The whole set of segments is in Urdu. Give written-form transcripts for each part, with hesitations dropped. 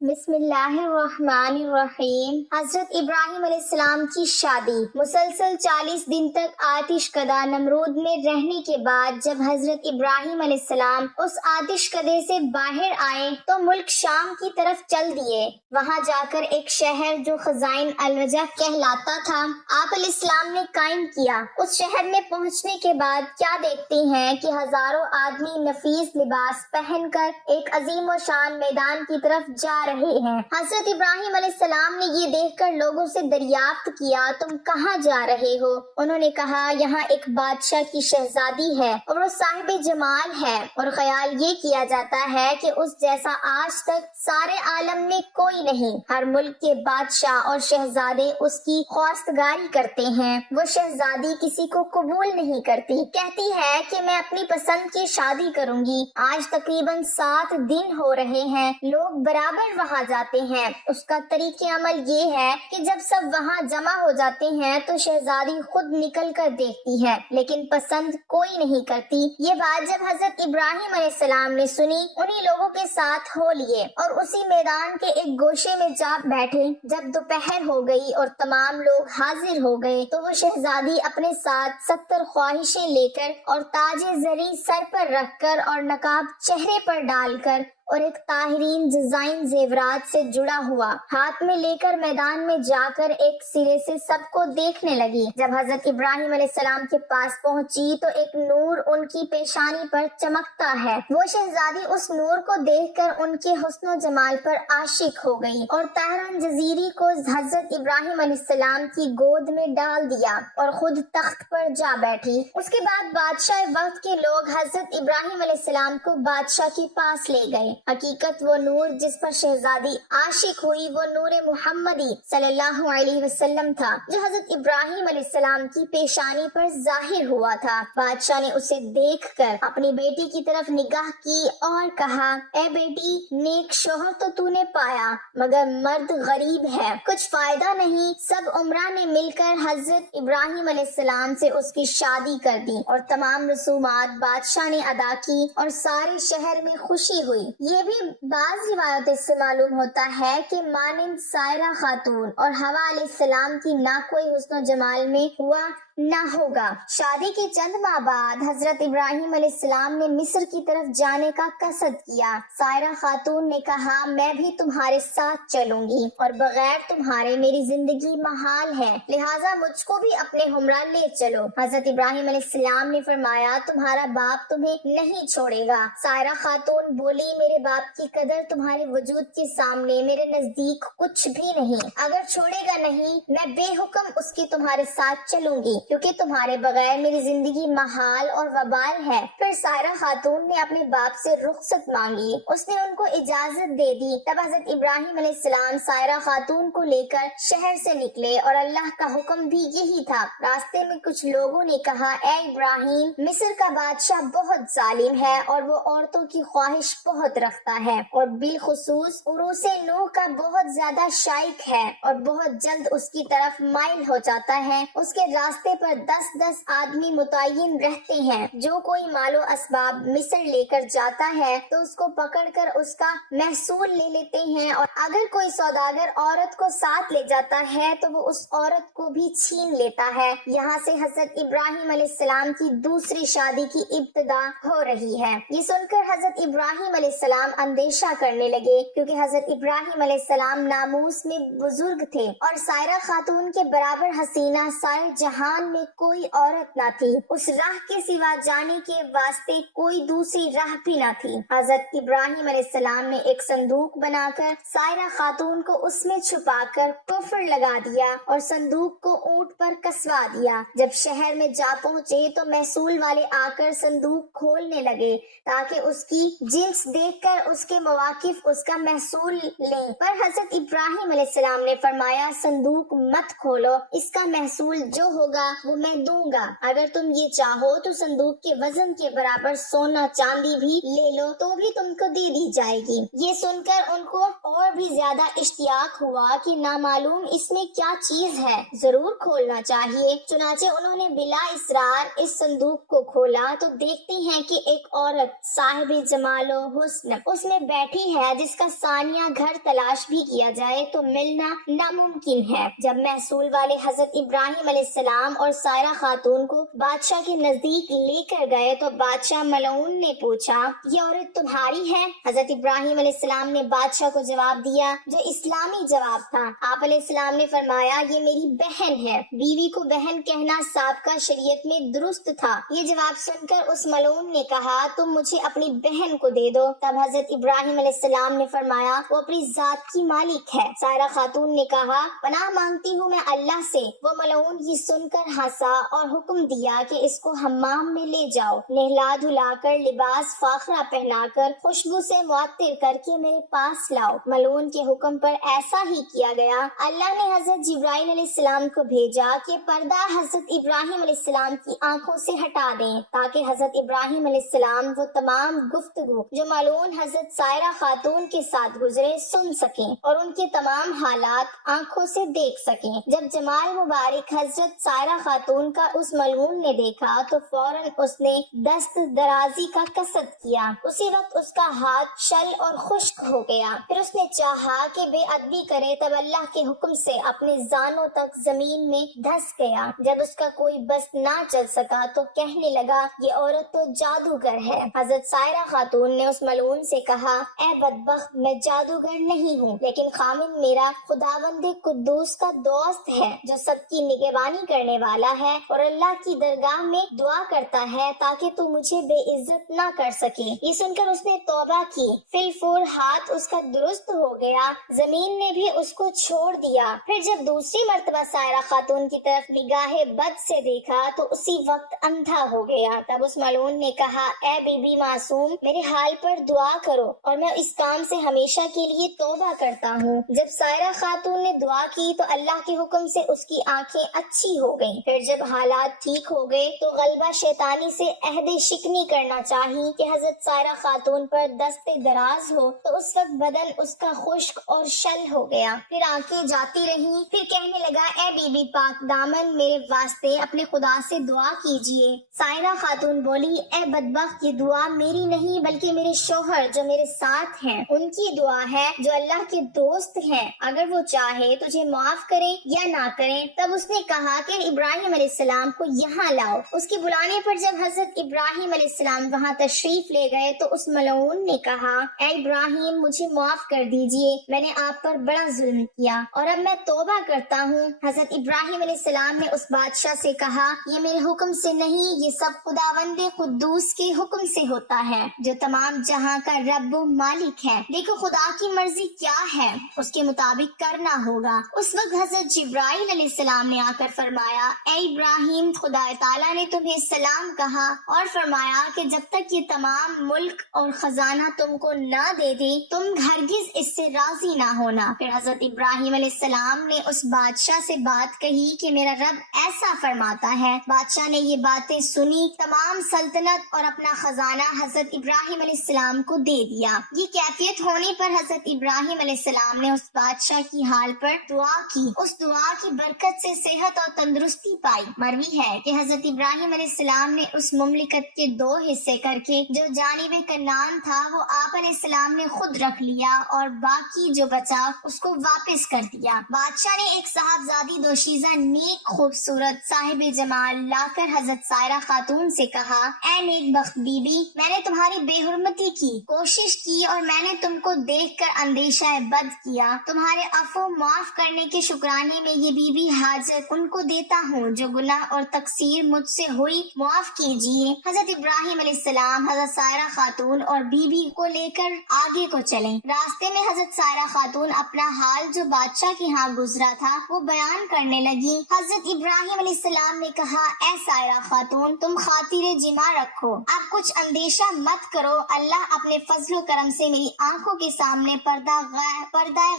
بسم اللہ الرحمن الرحیم۔ حضرت ابراہیم علیہ السلام کی شادی۔ مسلسل 40 دن تک آتش کدہ نمرود میں رہنے کے بعد جب حضرت ابراہیم علیہ السلام اس آتش کدے سے باہر آئے تو ملک شام کی طرف چل دیے۔ وہاں جا کر ایک شہر جو خزائن الوجہ کہلاتا تھا آپ علیہ السلام نے قائم کیا۔ اس شہر میں پہنچنے کے بعد کیا دیکھتے ہیں کہ ہزاروں آدمی نفیس لباس پہن کر ایک عظیم و شان میدان کی طرف جا رہے ہیں۔ حضرت ابراہیم علیہ السلام نے یہ دیکھ کر لوگوں سے دریافت کیا، تم کہاں جا رہے ہو؟ انہوں نے کہا، یہاں ایک بادشاہ کی شہزادی ہے اور وہ صاحب جمال ہے، اور خیال یہ کیا جاتا ہے کہ اس جیسا آج تک سارے عالم میں کوئی نہیں۔ ہر ملک کے بادشاہ اور شہزادے اس کی خواستگاری کرتے ہیں، وہ شہزادی کسی کو قبول نہیں کرتی، کہتی ہے کہ میں اپنی پسند کی شادی کروں گی۔ آج تقریباً 7 دن ہو رہے ہیں، لوگ برابر وہاں جاتے ہیں۔ اس کا طریق عمل یہ ہے کہ جب سب وہاں جمع ہو جاتے ہیں تو شہزادی خود نکل کر دیکھتی ہے، لیکن پسند کوئی نہیں کرتی۔ یہ بات جب حضرت ابراہیم علیہ السلام نے سنی، انہی لوگوں کے ساتھ ہو لیے اور اسی میدان کے ایک گوشے میں جا بیٹھے۔ جب دوپہر ہو گئی اور تمام لوگ حاضر ہو گئے تو وہ شہزادی اپنے ساتھ 70 خواہشیں لے کر اور تاج زری سر پر رکھ کر اور نقاب چہرے پر ڈال کر اور ایک طاہرین ڈیزائن زیورات سے جڑا ہوا ہاتھ میں لے کر میدان میں جا کر ایک سرے سے سب کو دیکھنے لگی۔ جب حضرت ابراہیم علیہ السلام کے پاس پہنچی تو ایک نور ان کی پیشانی پر چمکتا ہے۔ وہ شہزادی اس نور کو دیکھ کر ان کے حسن و جمال پر عاشق ہو گئی اور طاہران جزیری کو حضرت ابراہیم علیہ السلام کی گود میں ڈال دیا اور خود تخت پر جا بیٹھی۔ اس کے بعد بادشاہ وقت کے لوگ حضرت ابراہیم علیہ السلام کو بادشاہ کے پاس لے گئے۔ حقیقت وہ نور جس پر شہزادی عاشق ہوئی وہ نور محمدی صلی اللہ علیہ وسلم تھا، جو حضرت ابراہیم علیہ السلام کی پیشانی پر ظاہر ہوا تھا۔ بادشاہ نے اسے دیکھ کر اپنی بیٹی کی طرف نگاہ کی اور کہا، اے بیٹی، نیک شوہر تو نے پایا مگر مرد غریب ہے، کچھ فائدہ نہیں۔ سب عمرہ نے مل کر حضرت ابراہیم علیہ السلام سے اس کی شادی کر دی اور تمام رسومات بادشاہ نے ادا کی اور سارے شہر میں خوشی ہوئی۔ یہ بھی بعض روایتوں سے معلوم ہوتا ہے کہ مانند سائرہ خاتون اور حوا علیہ السلام کی نہ کوئی حسن و جمال میں ہوا نہ ہوگا۔ شادی کے چند ماہ بعد حضرت ابراہیم علیہ السلام نے مصر کی طرف جانے کا قصد کیا۔ سائرہ خاتون نے کہا، میں بھی تمہارے ساتھ چلوں گی اور بغیر تمہارے میری زندگی محال ہے، لہٰذا مجھ کو بھی اپنے ہمراہ لے چلو۔ حضرت ابراہیم علیہ السلام نے فرمایا، تمہارا باپ تمہیں نہیں چھوڑے گا۔ سائرہ خاتون بولی، میرے باپ کی قدر تمہارے وجود کے سامنے میرے نزدیک کچھ بھی نہیں، اگر چھوڑے گا نہیں میں بے حکم اس کی تمہارے ساتھ چلوں گی، کیونکہ تمہارے بغیر میری زندگی محال اور وبال ہے۔ پھر سائرہ خاتون نے اپنے باپ سے رخصت مانگی، اس نے ان کو اجازت دے دی۔ تب حضرت ابراہیم علیہ السلام سائرہ خاتون کو لے کر شہر سے نکلے اور اللہ کا حکم بھی یہی تھا۔ راستے میں کچھ لوگوں نے کہا، اے ابراہیم، مصر کا بادشاہ بہت ظالم ہے اور وہ عورتوں کی خواہش بہت رکھتا ہے اور بالخصوص عروس نوح کا بہت زیادہ شائق ہے اور بہت جلد اس کی طرف مائل ہو جاتا ہے۔ اس کے راستے پر 10 آدمی متعین رہتے ہیں، جو کوئی مال و اسباب مصر لے کر جاتا ہے تو اس کو پکڑ کر اس کا محصول لے لیتے ہیں، اور اگر کوئی سوداگر عورت کو ساتھ لے جاتا ہے تو وہ اس عورت کو بھی چھین لیتا ہے۔ یہاں سے حضرت ابراہیم علیہ السلام کی دوسری شادی کی ابتدا ہو رہی ہے۔ یہ سن کر حضرت ابراہیم علیہ السلام اندیشہ کرنے لگے، کیونکہ حضرت ابراہیم علیہ السلام ناموس میں بزرگ تھے اور سائرہ خاتون کے برابر حسینہ سارے جہان میں کوئی عورت نہ تھی، اس راہ کے سوا جانے کے واسطے کوئی دوسری راہ بھی نہ تھی۔ حضرت ابراہیم علیہ السلام نے ایک صندوق بنا کر سائرہ خاتون کو اس میں چھپا کر کفر لگا دیا اور صندوق کو اونٹ پر کسوا دیا۔ جب شہر میں جا پہنچے تو محصول والے آ کر صندوق کھولنے لگے تاکہ اس کی جنس دیکھ کر اس کے مواقف اس کا محصول لیں، پر حضرت ابراہیم علیہ السلام نے فرمایا، صندوق مت کھولو، اس کا محصول جو ہوگا وہ میں دوں گا، اگر تم یہ چاہو تو صندوق کے وزن کے برابر سونا چاندی بھی لے لو تو بھی تم کو دے دی جائے گی۔ یہ سن کر ان کو اور بھی زیادہ اشتیاق ہوا کہ نامعلوم اس میں کیا چیز ہے، ضرور کھولنا چاہیے۔ چنانچہ انہوں نے بلا اصرار اس صندوق کو کھولا تو دیکھتے ہیں کہ ایک عورت صاحب جمال و حسن اس میں بیٹھی ہے، جس کا ثانیہ گھر تلاش بھی کیا جائے تو ملنا ناممکن ہے۔ جب محصول والے حضرت ابراہیم علیہ السلام اور سائرہ خاتون کو بادشاہ کے نزدیک لے کر گئے تو بادشاہ ملعون نے پوچھا، یہ عورت تمہاری ہے؟ حضرت ابراہیم علیہ السلام نے بادشاہ کو جواب دیا جو اسلامی جواب تھا۔ آپ علیہ السلام نے فرمایا، یہ میری بہن ہے۔ بیوی کو بہن کہنا سابقہ شریعت میں درست تھا۔ یہ جواب سن کر اس ملعون نے کہا، تم مجھے اپنی بہن کو دے دو۔ تب حضرت ابراہیم علیہ السلام نے فرمایا، وہ اپنی ذات کی مالک ہے۔ سائرہ خاتون نے کہا، پناہ مانگتی ہوں میں اللہ سے۔ وہ ملعون یہ سن کر ہنسا اور حکم دیا کہ اس کو حمام میں لے جاؤ، نہلا دھلا کر لباس فاخرہ پہنا کر خوشبو سے معطر کر کے میرے پاس لاؤ۔ ملعون کے حکم پر ایسا ہی کیا گیا۔ اللہ نے حضرت جبرائیل علیہ السلام کو بھیجا کہ پردہ حضرت ابراہیم علیہ السلام کی آنکھوں سے ہٹا دیں تاکہ حضرت ابراہیم علیہ السلام وہ تمام گفتگو جو ملعون حضرت سائرہ خاتون کے ساتھ گزرے سن سکیں اور ان کے تمام حالات آنکھوں سے دیکھ سکیں۔ جب جمال مبارک حضرت سائرہ خاتون کا اس ملعون نے دیکھا تو فوراً اس نے دست درازی کا قصد کیا۔ اسی وقت اس کا ہاتھ شل اور خشک ہو گیا۔ پھر اس نے چاہا کہ بے ادبی کرے، تب اللہ کے حکم سے اپنے زانوں تک زمین میں دھس گیا۔ جب اس کا کوئی بس نہ چل سکا تو کہنے لگا، یہ عورت تو جادوگر ہے۔ حضرت سائرہ خاتون نے اس ملعون سے کہا، اے بدبخت، میں جادوگر نہیں ہوں، لیکن خامن میرا خداوند قدوس کا دوست ہے جو سب کی نگہبانی کرنے والا ہے اور اللہ کی درگاہ میں دعا کرتا ہے تاکہ تو مجھے بے عزت نہ کر سکے۔ یہ سن کر اس نے توبہ کی، فی الفور ہاتھ اس کا درست ہو گیا، زمین نے بھی اس کو چھوڑ دیا۔ پھر جب دوسری مرتبہ سائرہ خاتون کی طرف نگاہ بد سے دیکھا تو اسی وقت اندھا ہو گیا۔ تب اس ملعون نے کہا، اے بی بی معصوم، میرے حال پر دعا کرو اور میں اس کام سے ہمیشہ کے لیے توبہ کرتا ہوں۔ جب سائرہ خاتون نے دعا کی تو اللہ کے حکم سے اس کی آنکھیں اچھی ہو گئیں۔ پھر جب حالات ٹھیک ہو گئے تو غلبہ شیطانی سے عہد شکنی کرنا چاہی کہ حضرت سائرہ خاتون پر دست دراز ہو تو اس وقت بدن اس کا خشک اور شل ہو گیا۔ پھر آنکھیں جاتی رہیں۔ پھر کہنے لگا، اے بی بی پاک دامن، میرے واسطے اپنے خدا سے دعا کیجیے۔ سائرہ خاتون بولی، اے بدبخت، یہ دعا میری نہیں بلکہ میرے شوہر جو میرے ساتھ ہیں ان کی دعا ہے جو اللہ کے دوست ہیں، اگر وہ چاہے تجھے معاف کریں یا نہ کریں۔ تب اس نے کہا کہ ابراہیم علیہ السلام کو یہاں لاؤ۔ اس کے بلانے پر جب حضرت ابراہیم علیہ السلام وہاں تشریف لے گئے تو اس ملعون نے کہا، اے ابراہیم، مجھے معاف کر دیجئے، میں نے آپ پر بڑا ظلم کیا اور اب میں توبہ کرتا ہوں۔ حضرت ابراہیم علیہ السلام نے اس بادشاہ سے کہا، یہ میرے حکم سے نہیں، یہ سب خداوند قدوس کے حکم سے ہوتا ہے جو تمام جہاں کا رب و مالک ہے۔ دیکھو خدا کی مرضی کیا ہے، اس کے مطابق کرنا ہوگا۔ اس وقت حضرت جبرائیل علیہ السلام نے آ کر فرمایا، اے ابراہیم، خدا تعالیٰ نے تمہیں سلام کہا اور فرمایا کہ جب تک یہ تمام ملک اور خزانہ تم کو نہ دے دے تم ہرگز اس سے راضی نہ ہونا۔ پھر حضرت ابراہیم علیہ السلام نے اس بادشاہ سے بات کہی کہ میرا رب ایسا فرماتا ہے۔ بادشاہ نے یہ باتیں سنی، تمام سلطنت اور اپنا خزانہ حضرت ابراہیم علیہ السلام کو دے دیا۔ یہ کیفیت ہونے پر حضرت ابراہیم علیہ السلام نے اس بادشاہ کی حال پر دعا کی۔ اس دعا کی برکت سے صحت اور تندرستی پائی۔ مروی ہے کہ حضرت ابراہیم علیہ السلام نے اس مملکت کے 2 حصے کر کے جو جانب کنعان تھا وہ آپ علیہ السلام نے خود رکھ لیا اور باقی جو بچا اس کو واپس کر دیا۔ بادشاہ نے ایک صاحبزادی دوشیزہ نیک خوبصورت صاحب جمال لا کر حضرت سائرہ خاتون سے کہا، اے نیک بخت بی بی، میں نے تمہاری بے حرمتی کی کوشش کی اور میں نے تم کو دیکھ کر اندیشہ بد کیا۔ تمہارے عفو معاف کرنے کے شکرانے میں یہ بی بی حاجت ان کو دیتا ہوں جو گناہ اور تقصیر مجھ سے ہوئی معاف کیجیے۔ حضرت ابراہیم علیہ السلام حضرت سائرہ خاتون اور بی بی کو لے کر آگے کو چلیں۔ راستے میں حضرت سائرہ خاتون اپنا حال جو بادشاہ کے ہاں گزرا تھا وہ بیان کرنے لگی۔ حضرت ابراہیم علیہ السلام نے کہا، اے سائرہ خاتون، تم خاطر جمع رکھو، اب کچھ اندیشہ مت کرو، اللہ اپنے فضل و کرم سے میری آنکھوں کے سامنے پردہ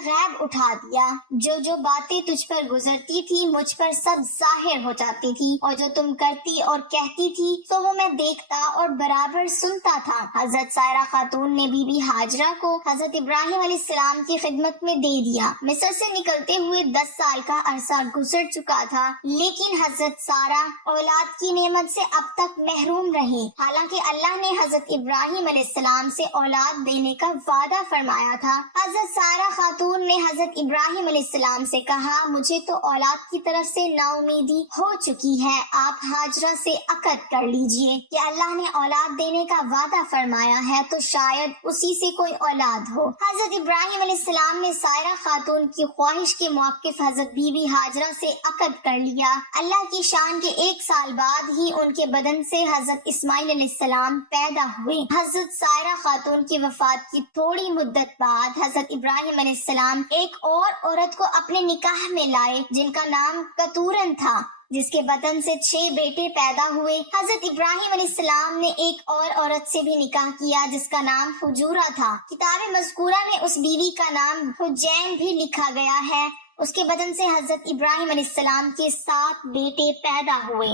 غیب اٹھا دیا۔ جو باتیں تجھ پر گزرتی تھی مجھ پر سب ظاہر ظاہر ہو جاتی تھی، اور جو تم کرتی اور کہتی تھی تو وہ میں دیکھتا اور برابر سنتا تھا۔ حضرت سائرہ خاتون نے بی بی ہاجرہ کو حضرت ابراہیم علیہ السلام کی خدمت میں دے دیا۔ مصر سے نکلتے ہوئے 10 سال کا عرصہ گزر چکا تھا، لیکن حضرت سارہ اولاد کی نعمت سے اب تک محروم رہی، حالانکہ اللہ نے حضرت ابراہیم علیہ السلام سے اولاد دینے کا وعدہ فرمایا تھا۔ حضرت سارہ خاتون نے حضرت ابراہیم علیہ السلام سے کہا، مجھے تو اولاد کی طرف سے نا امیدی ہو چکی ہے، آپ ہاجرہ سے عقد کر لیجئے کہ اللہ نے اولاد دینے کا وعدہ فرمایا ہے تو شاید اسی سے کوئی اولاد ہو۔ حضرت ابراہیم علیہ السلام نے سائرہ خاتون کی خواہش کے موقف حضرت بی بی ہاجرہ سے عقد کر لیا۔ اللہ کی شان کے 1 سال بعد ہی ان کے بدن سے حضرت اسماعیل علیہ السلام پیدا ہوئے۔ حضرت سائرہ خاتون کی وفات کی تھوڑی مدت بعد حضرت ابراہیم علیہ السلام ایک اور عورت کو اپنے نکاح میں لائے جن کا نام کتورن تھا، جس کے بدن سے 6 بیٹے پیدا ہوئے۔ حضرت ابراہیم علیہ السلام نے ایک اور عورت سے بھی نکاح کیا جس کا نام حجورہ تھا۔ کتاب مذکورہ میں اس بیوی کا نام حجین بھی لکھا گیا ہے۔ اس کے بدن سے حضرت ابراہیم علیہ السلام کے 7 بیٹے پیدا ہوئے۔